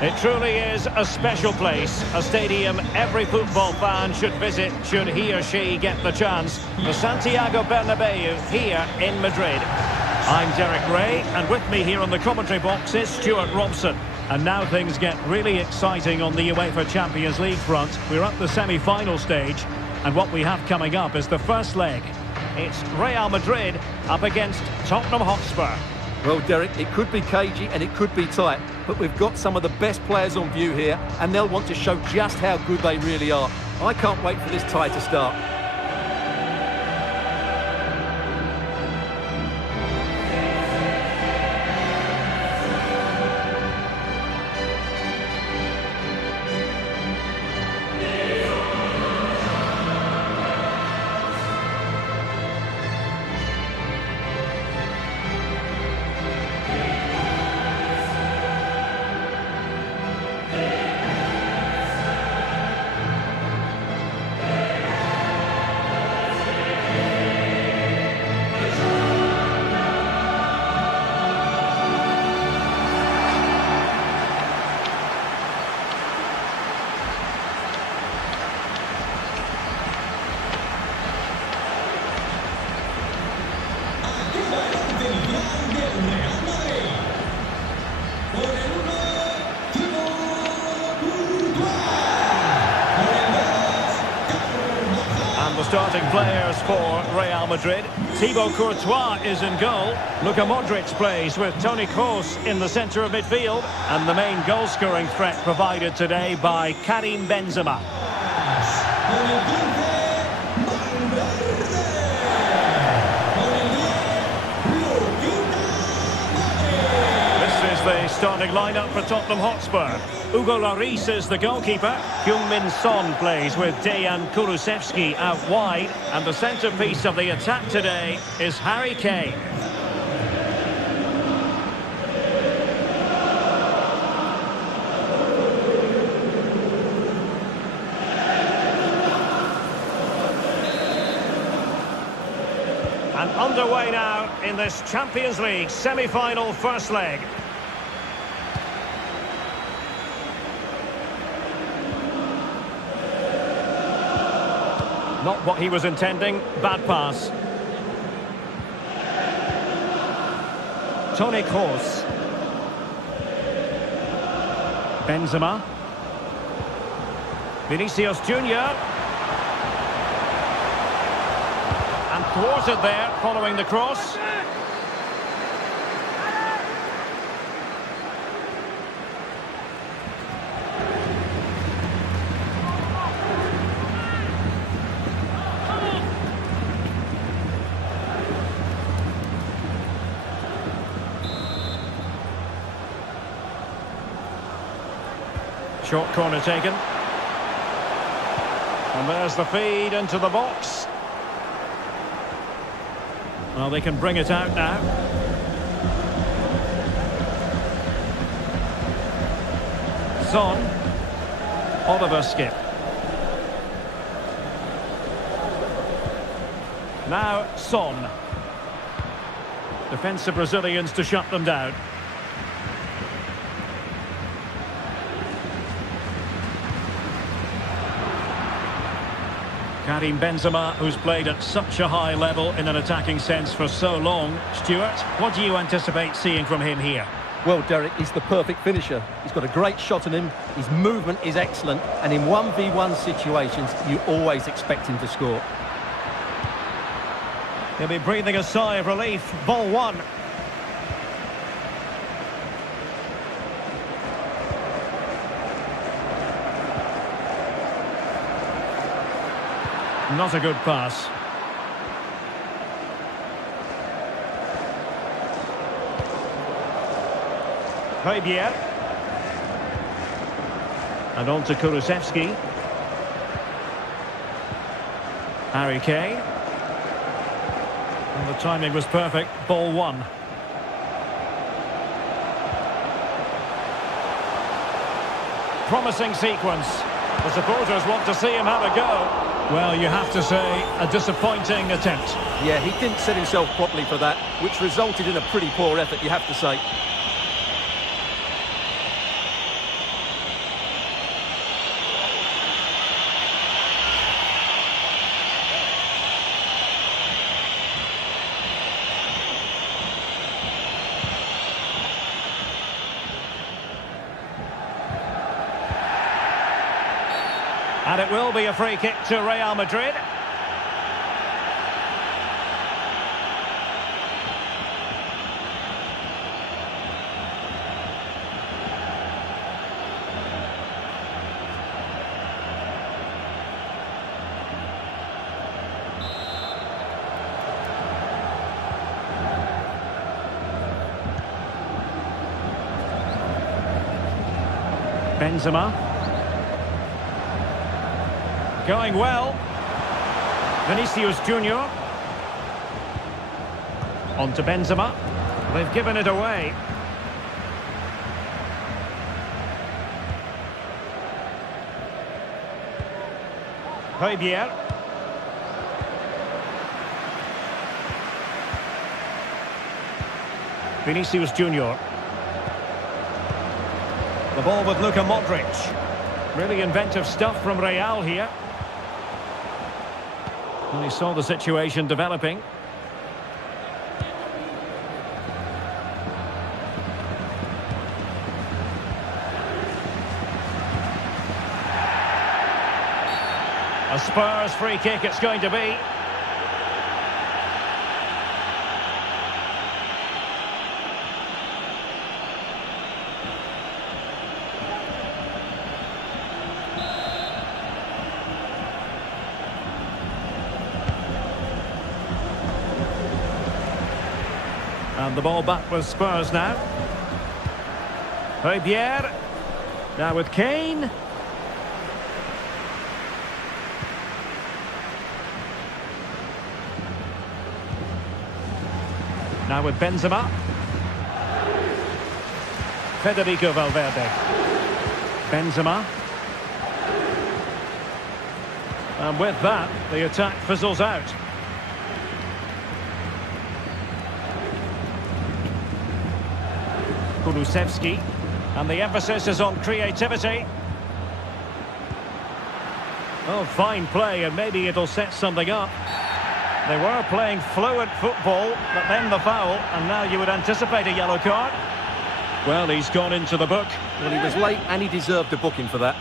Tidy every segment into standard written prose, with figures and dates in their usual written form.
It truly is a special place, a stadium every football fan should visit should he or she get the chance. The Santiago Bernabeu here in Madrid. I'm Derek Ray, and with me here on the commentary box is Stuart Robson. And now things get really exciting on the UEFA Champions League front. We're at the semi-final stage, and what we have coming up is the first leg. It's Real Madrid up against Tottenham Hotspur. Well, Derek, it could be cagey and it could be tight, but we've got some of the best players on view here, and they'll want to show just how good they really are. I can't wait for this tie to start. Starting players for Real Madrid. Thibaut Courtois is in goal. Luka Modric plays with Toni Kroos in the centre of midfield. And the main goal-scoring threat provided today by Karim Benzema. This is the starting lineup for Tottenham Hotspur. Hugo Lloris is the goalkeeper. Heung-min Son plays with Dejan Kulusevski out wide. And the centrepiece of the attack today is Harry Kane. And underway now in this Champions League semi-final first leg. Not what he was intending. Bad pass. Toni Kroos. Benzema. Vinicius Junior. And thwarted there following the cross. Short corner taken. And there's the feed into the box. Well, they can bring it out now. Son. Oliver Skip. Now Son. Defensive Brazilians to shut them down. Karim Benzema, who's played at such a high level in an attacking sense for so long. Stuart, what do you anticipate seeing from him here? Well, Derek, he's the perfect finisher. He's got a great shot in him, his movement is excellent, and in 1v1 situations, you always expect him to score. He'll be breathing a sigh of relief. Ball one. Not a good pass. Højbjerg. And on to Kulusevski. Harry Kane. And the timing was perfect. Ball one. Promising sequence. The supporters want to see him have a go. Well, you have to say, a disappointing attempt. Yeah, he didn't set himself properly for that, which resulted in a pretty poor effort, you have to say. And it will be a free kick to Real Madrid. Benzema. Going well. Vinicius Junior. On to Benzema. They've given it away. Hojbjerg. Vinicius Junior. The ball with Luka Modric. Really inventive stuff from Real here. And he saw the situation developing. A Spurs free kick it's going to be. And the ball back with Spurs now. Hojbjerg. Now with Kane. Now with Benzema. Federico Valverde. Benzema. And with that, the attack fizzles out. Kulusevski, and the emphasis is on creativity. Oh, fine play, and maybe it'll set something up. They were playing fluent football, but then the foul, and now you would anticipate a yellow card. Well, he's gone into the book. Well, he was late and he deserved a booking for that.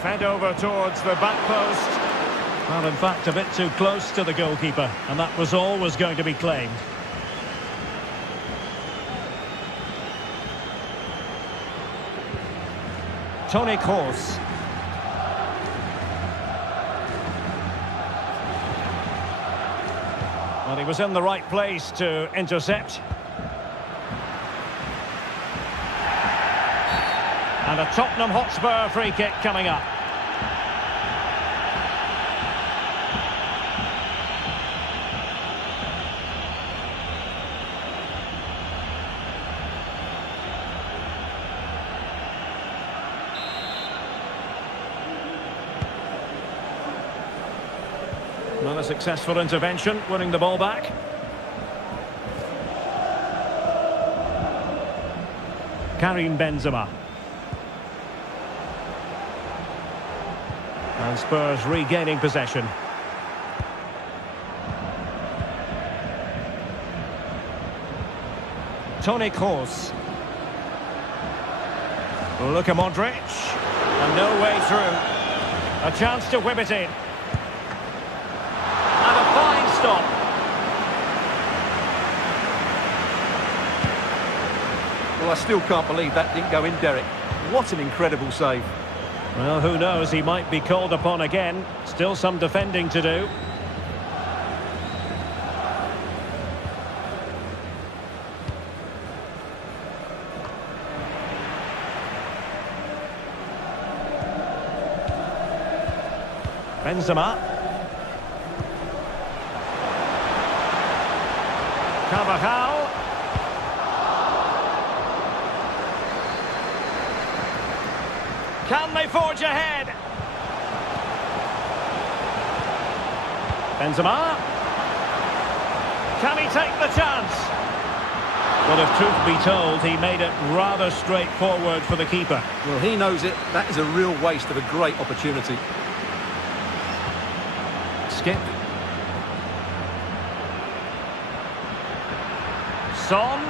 Fed over towards the back post. Well, in fact, a bit too close to the goalkeeper, and that was always going to be claimed. Toni Kroos. Well, he was in the right place to intercept. And a Tottenham Hotspur free kick coming up. Not a successful intervention, winning the ball back. Karim Benzema. And Spurs regaining possession. Toni Kroos. Luka Modric. And no way through. A chance to whip it in. And a fine stop. Well, I still can't believe that didn't go in, Derek. What an incredible save. Well, who knows, he might be called upon again. Still some defending to do. Benzema. Carvajal. Can they forge ahead? Benzema. Can he take the chance? Well, if truth be told, he made it rather straightforward for the keeper. Well, he knows it. That is a real waste of a great opportunity. Skip. Son.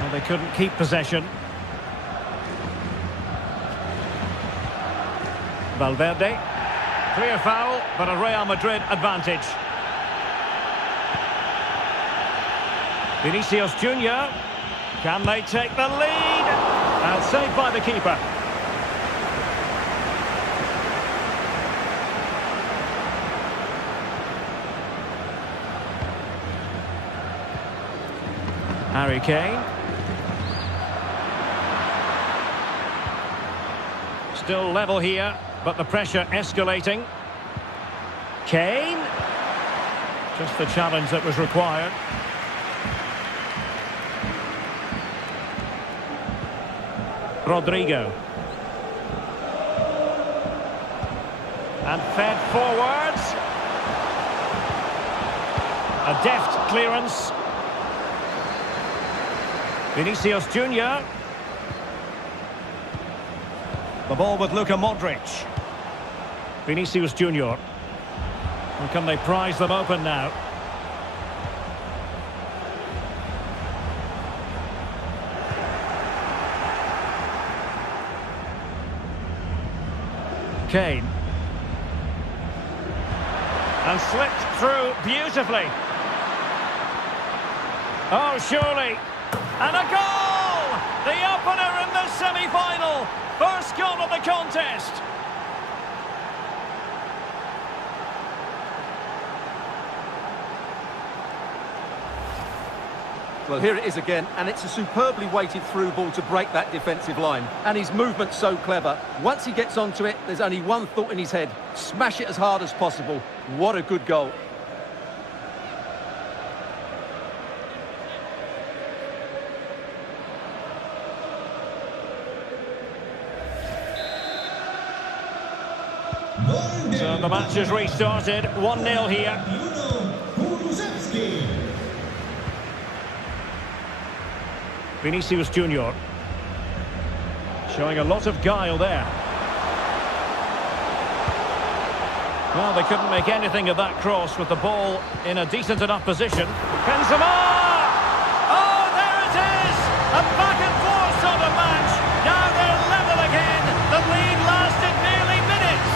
Well, they couldn't keep possession. Valverde. Clear foul, but a Real Madrid advantage. Vinicius Junior. Can they take the lead? And saved by the keeper. Harry Kane. Still level here, but the pressure escalating. Kane. Just the challenge that was required. Rodrigo. And fed forwards. A deft clearance. Vinicius Junior. The ball with Luka Modric. Vinicius Junior. And can they prize them open now? Kane. And slipped through beautifully. Oh, surely. And a goal! The opener in the semi-final. First goal of the contest. Well, here it is again, and it's a superbly weighted through ball to break that defensive line. And his movement's so clever. Once he gets onto it, there's only one thought in his head. Smash it as hard as possible. What a good goal. So the match has restarted. 1-0 here. Vinicius Junior. Showing a lot of guile there. Well, they couldn't make anything of that cross with the ball in a decent enough position. Benzema! Oh, there it is! A back and forth sort of match. Now they're level again. The lead lasted nearly minutes.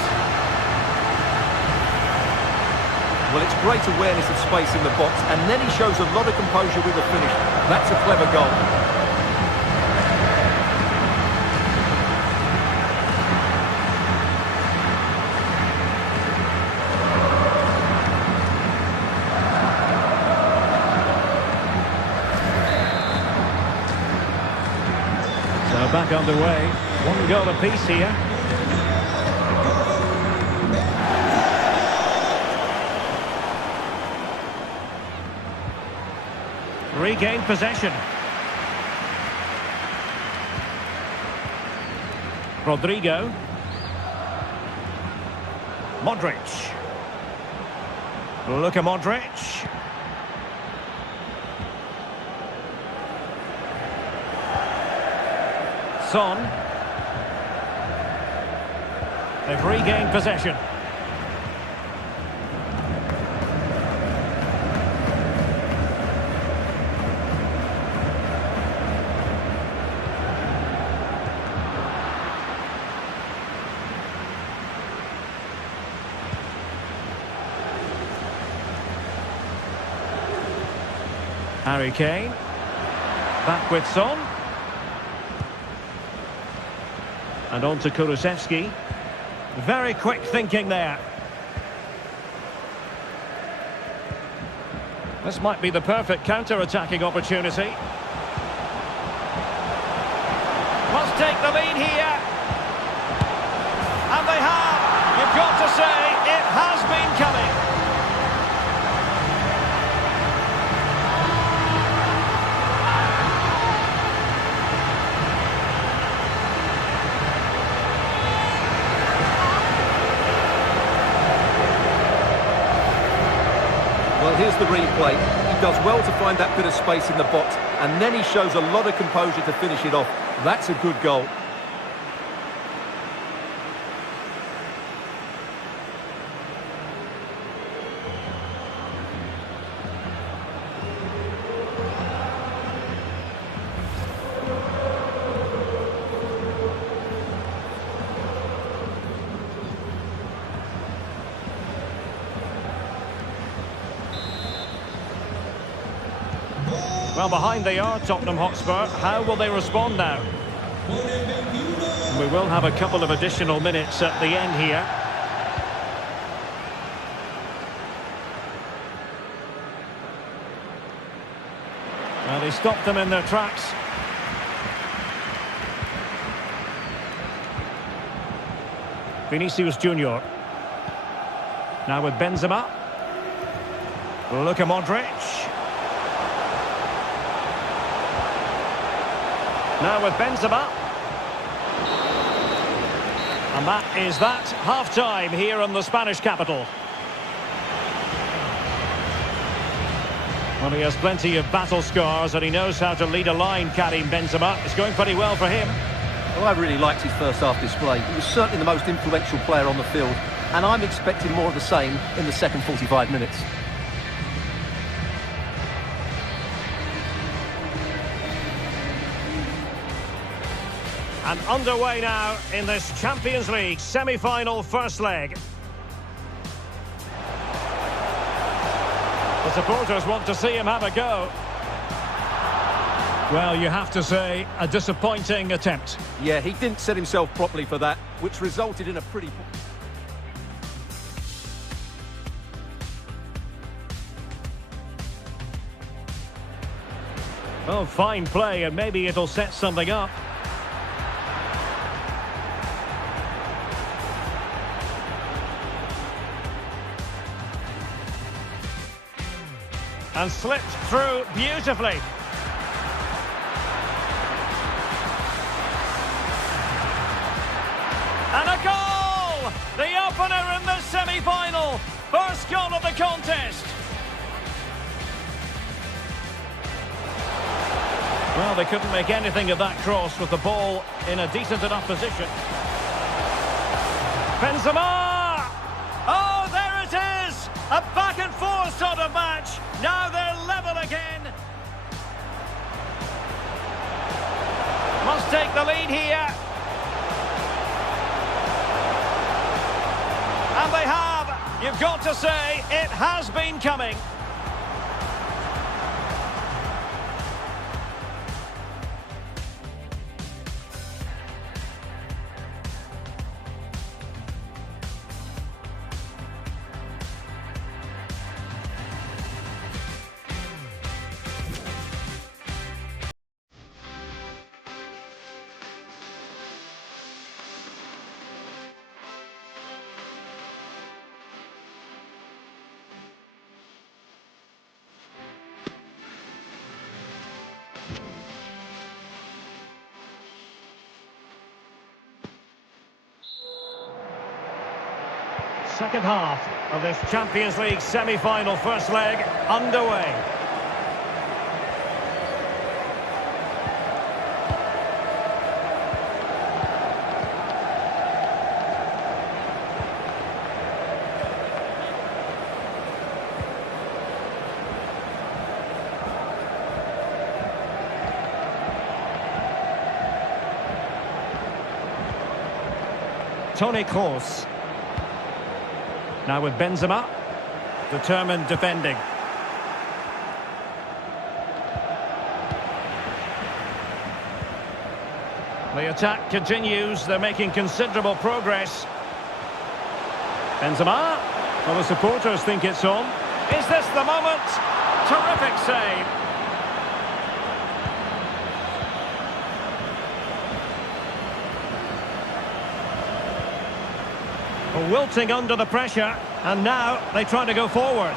Well, it's great awareness of space in the box, and then he shows a lot of composure with the finish. That's a clever goal. So back underway. 1 goal apiece here. Regained possession. Rodrigo. Modric. Luka Modric. Son. They've regained possession. Harry Kane. Back with Son. And on to Kulusevski. Very quick thinking there. This might be the perfect counter-attacking opportunity. Must take the lead here. And they have. You've got to say, it has been coming. Well, here's the replay. He does well to find that bit of space in the box, and then he shows a lot of composure to finish it off. That's a good goal. Well, behind they are, Tottenham Hotspur. How will they respond now? We will have a couple of additional minutes at the end here. Well, they stopped them in their tracks. Vinicius Junior. Now with Benzema. Luka Modric. Now with Benzema. And that is that. Half-time here in the Spanish capital. Well, he has plenty of battle scars and he knows how to lead a line, Karim Benzema. It's going pretty well for him. Well, I really liked his first-half display. He was certainly the most influential player on the field, and I'm expecting more of the same in the second 45 minutes. And underway now in this Champions League semi-final first leg. The supporters want to see him have a go. Well, you have to say, a disappointing attempt. Yeah, he didn't set himself properly for that, which resulted in a pretty... Oh, fine play, and maybe it'll set something up. And slipped through beautifully. And a goal! The opener in the semi-final. First goal of the contest. Well, they couldn't make anything of that cross with the ball in a decent enough position. Benzema! Oh, there it is! A back-and-forth sort of match. Now they're level again. Must take the lead here. And they have. You've got to say, it has been coming. Second half of this Champions League semi-final first leg underway. Toni Kroos. Now with Benzema, determined defending. The attack continues, they're making considerable progress. Benzema, well, the supporters think it's on. Is this the moment? Terrific save. Wilting under the pressure, and now they try to go forward.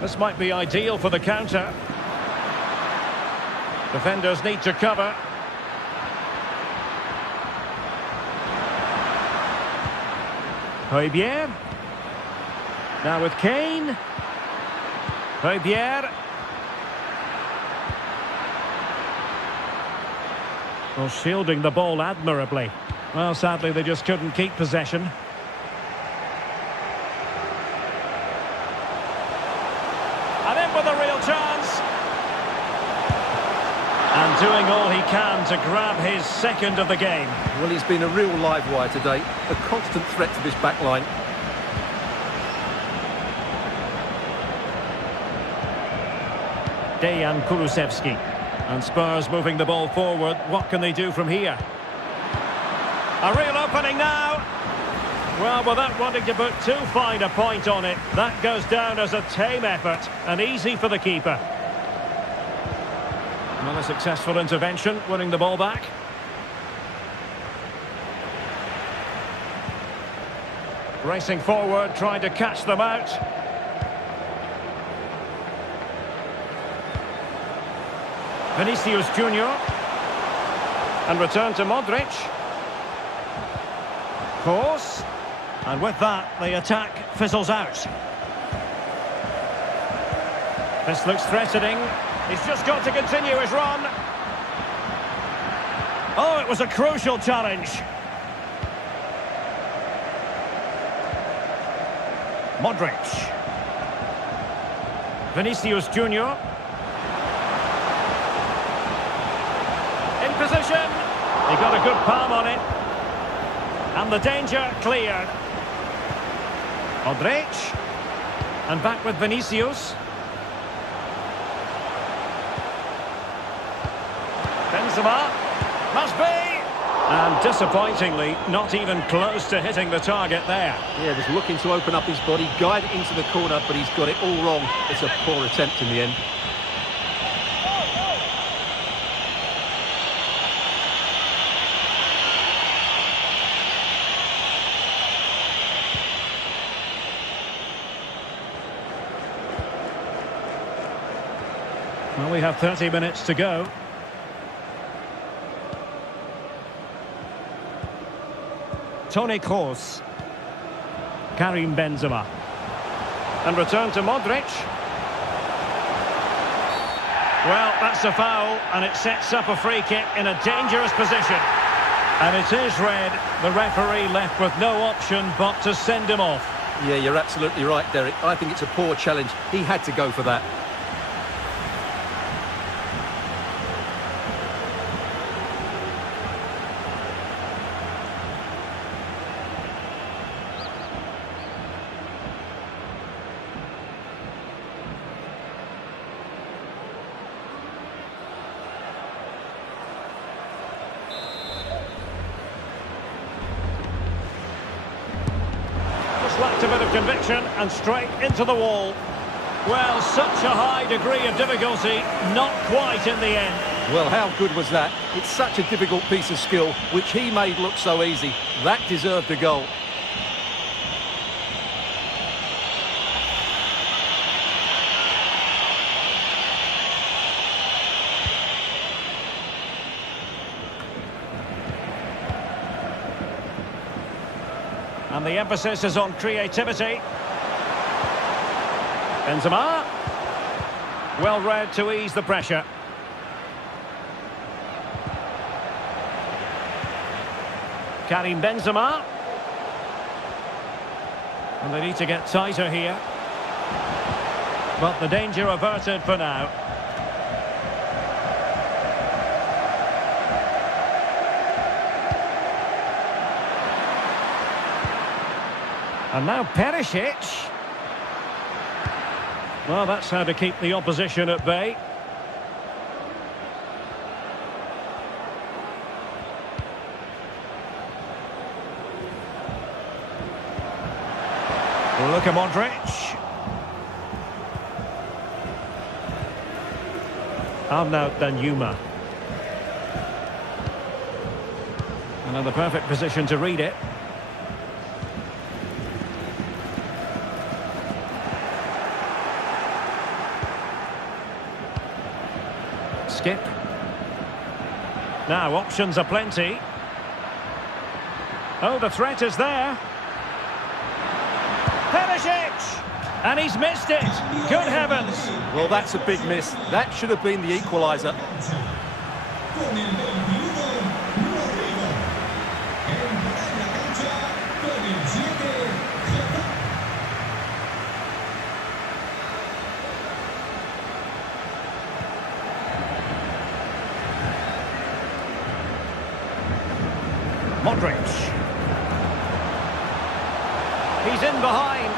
This might be ideal for the counter. Defenders need to cover. Højbjerg. Now with Kane. Højbjerg. Well, shielding the ball admirably. Well, sadly, they just couldn't keep possession. And in with a real chance. And doing all he can to grab his second of the game. Well, he's been a real live wire today. A constant threat to this back line. Dejan Kulusevski. And Spurs moving the ball forward. What can they do from here? A real opening now. Well, without wanting to put too fine a point on it, that goes down as a tame effort and easy for the keeper. Another successful intervention, winning the ball back. Racing forward, trying to catch them out. Vinicius Junior. And return to Modric. Course. And with that, the attack fizzles out. This looks threatening. He's just got to continue his run. Oh, it was a crucial challenge. Modric. Vinicius Junior. In position. He got a good palm on it. And the danger cleared. Modric. And back with Vinicius. Benzema. Must be. And disappointingly, not even close to hitting the target there. Yeah, just looking to open up his body, guide it into the corner, but he's got it all wrong. It's a poor attempt in the end. Well, we have 30 minutes to go. Toni Kroos. Karim Benzema. And return to Modric. Well, that's a foul, and it sets up a free kick in a dangerous position. And it is red. The referee left with no option but to send him off. Yeah, you're absolutely right, Derek. I think it's a poor challenge. He had to go for that. Lacked a bit of conviction and straight into the wall. Well, such a high degree of difficulty, not quite in the end. Well, how good was that? It's such a difficult piece of skill, which he made look so easy. That deserved a goal. And the emphasis is on creativity. Benzema. Well read to ease the pressure. Karim Benzema. And they need to get tighter here. But the danger averted for now. And now Perisic. Well, that's how to keep the opposition at bay. Look at Modric. Arnaut Danjuma. Another perfect position to read it. Skip. Now options are plenty. Oh, the threat is there. Perisic! And he's missed it. Good heavens. Well, that's a big miss. That should have been the equaliser. Modric. He's in behind.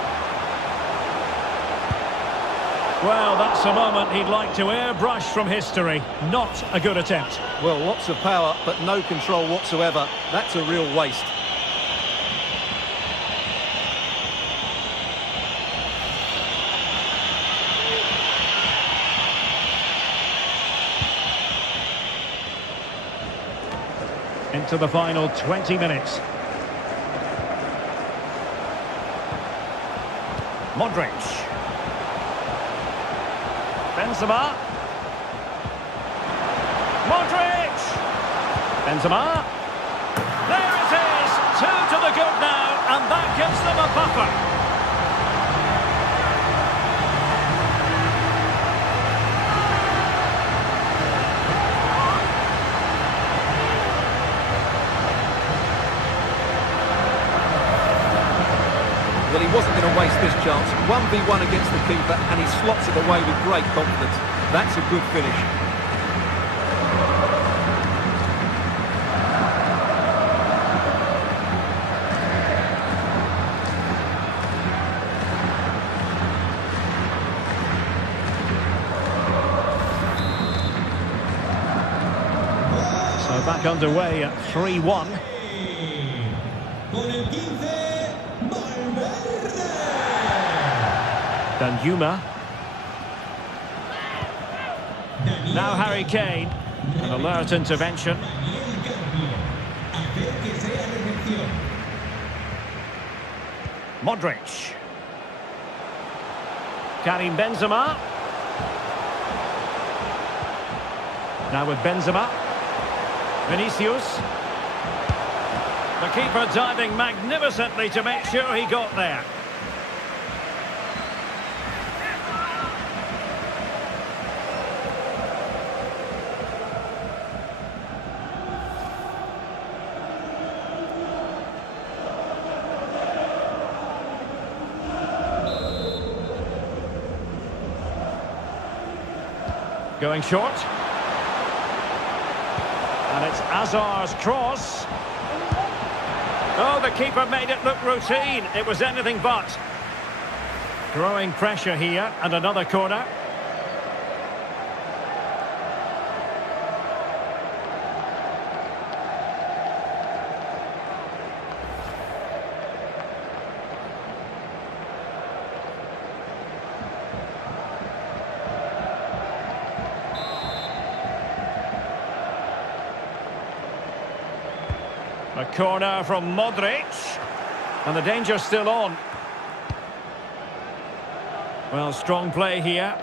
Well, that's a moment he'd like to airbrush from history. Not a good attempt. Well, lots of power, but no control whatsoever. That's a real waste. Into the final 20 minutes. Modric. Benzema. Modric. Benzema. There it is. 2 to the good now, and that gives them a buffer. Well, he wasn't going to waste this chance. 1v1 against the keeper, and he slots it away with great confidence. That's a good finish. So back underway at 3-1. Danjuma. Now Harry Kane. An alert intervention. Modric. Karim Benzema. Now with Benzema. Vinicius. The keeper diving magnificently to make sure he got there. Going short. And it's Hazard's cross. Oh, the keeper made it look routine. It was anything but. Growing pressure here, and another corner. A corner from Modric. And the danger's still on. Well, strong play here.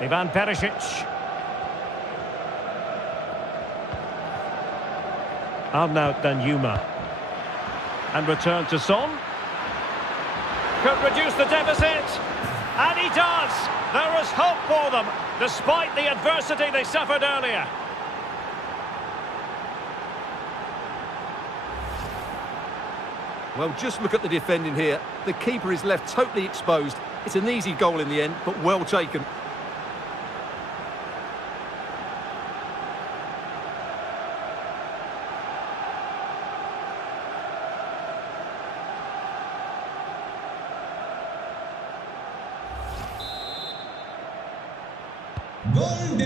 Ivan Perisic. And now Danjuma. And return to Son. Could reduce the deficit. And he does. There is hope for them, despite the adversity they suffered earlier. Well, just look at the defending here. The keeper is left totally exposed. It's an easy goal in the end, but well taken.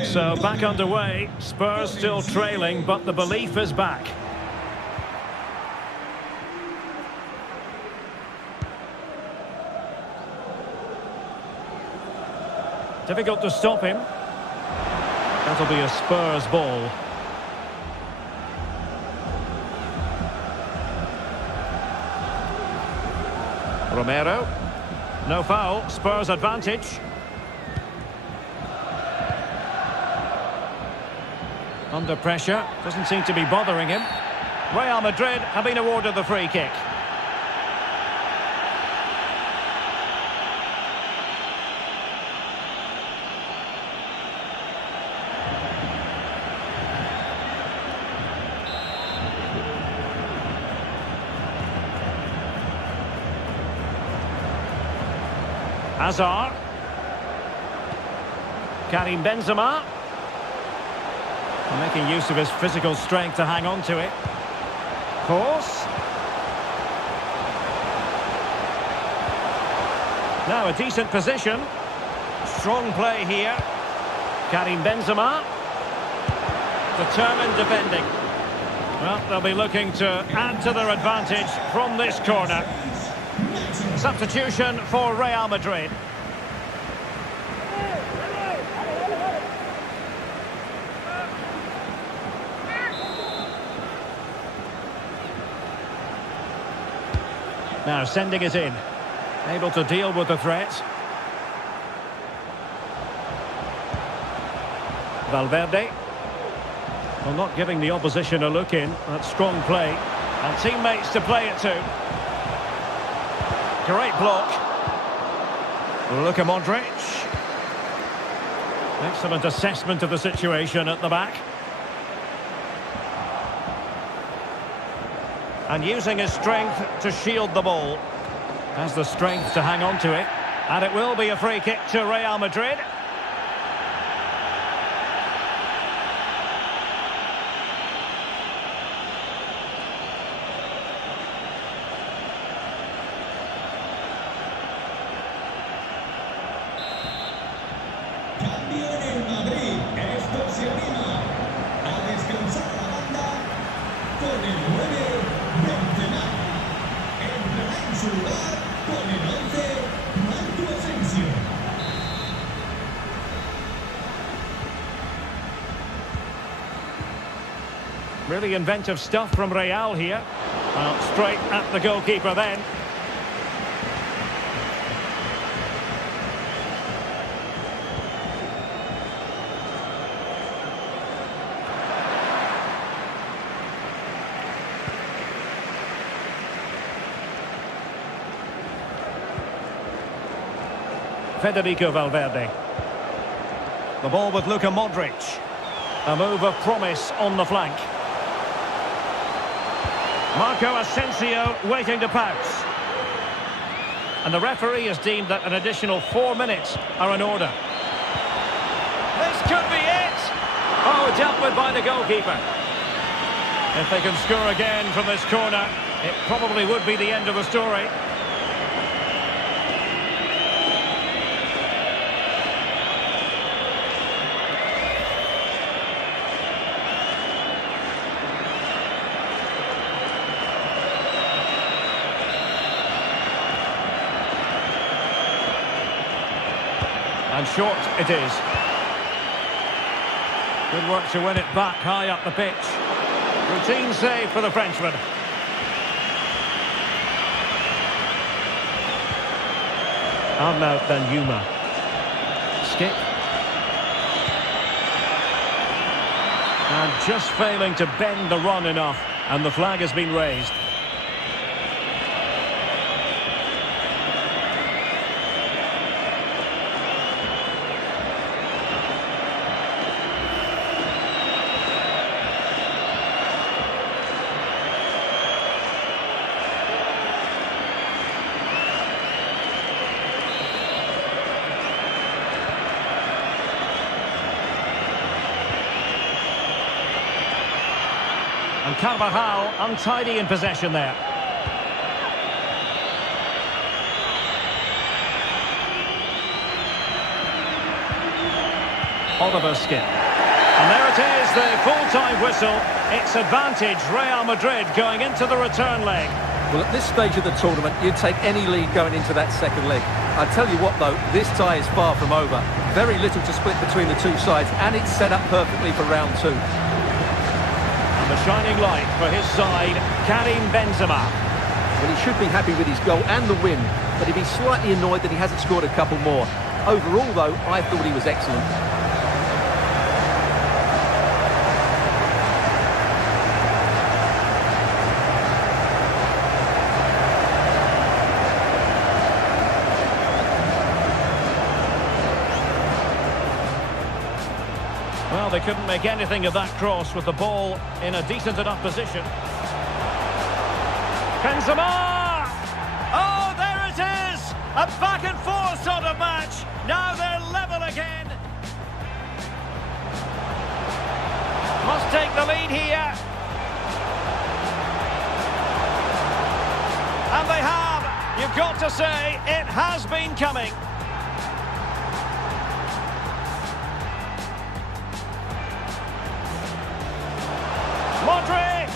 So back underway. Spurs still trailing, but the belief is back. Difficult to stop him. That'll be a Spurs ball. Romero. No foul. Spurs advantage. Under pressure. Doesn't seem to be bothering him. Real Madrid have been awarded the free kick. Hazard. Karim Benzema. Making use of his physical strength to hang on to it. Course. Now a decent position. Strong play here. Karim Benzema. Determined defending. Well, they'll be looking to add to their advantage from this corner. Substitution for Real Madrid. Now sending it in. Able to deal with the threat. Valverde. Well, not giving the opposition a look in. That's strong play. And teammates to play it to. Great block. Luka Modric. Excellent assessment of the situation at the back. And using his strength to shield the ball. Has the strength to hang on to it. And it will be a free kick to Real Madrid. Cambio en el Madrid. Esto se anima a descansar la banda con el 9 Benzema. Entrará en su lugar con el 11 Marco Asensio. Really inventive stuff from Real here. Well, straight at the goalkeeper then. Federico Valverde. The ball with Luka Modric. A move of promise on the flank. Marco Asensio waiting to pounce. And the referee has deemed that an additional 4 minutes are in order. This could be it! Oh, dealt with by the goalkeeper. If they can score again from this corner, it probably would be the end of the story. And short it is. Good work to win it back high up the pitch. Routine save for the Frenchman. Arnaud Danjuma. Skip. And just failing to bend the run enough. And the flag has been raised. And Carvajal untidy in possession there. Oliver skip. And there it is, the full-time whistle. It's advantage Real Madrid going into the return leg. Well, at this stage of the tournament, you'd take any lead going into that second leg. I tell you what, though, this tie is far from over. Very little to split between the two sides, and it's set up perfectly for round two. The shining light for his side, Karim Benzema. Well, he should be happy with his goal and the win, but he'd be slightly annoyed that he hasn't scored a couple more. Overall, though, I thought he was excellent. Well, they couldn't make anything of that cross with the ball in a decent enough position. Benzema! Oh, there it is! A back-and-forth sort of match. Now they're level again. Must take the lead here. And they have. You've got to say, it has been coming. Modric!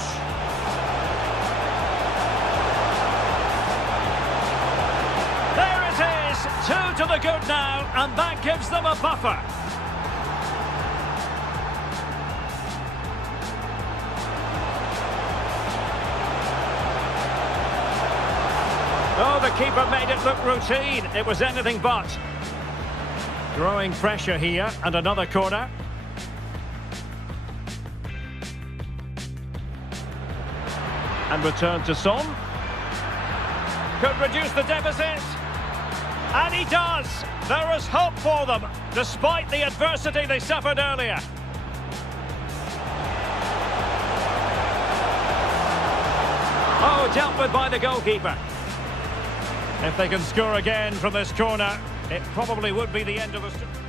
There it is, 2 to the good now, and that gives them a buffer. Oh, the keeper made it look routine. It was anything but. Growing pressure here, and another corner. And return to Son. Could reduce the deficit. And he does. There is hope for them, despite the adversity they suffered earlier. Oh, dealt with by the goalkeeper. If they can score again from this corner, it probably would be the end of the...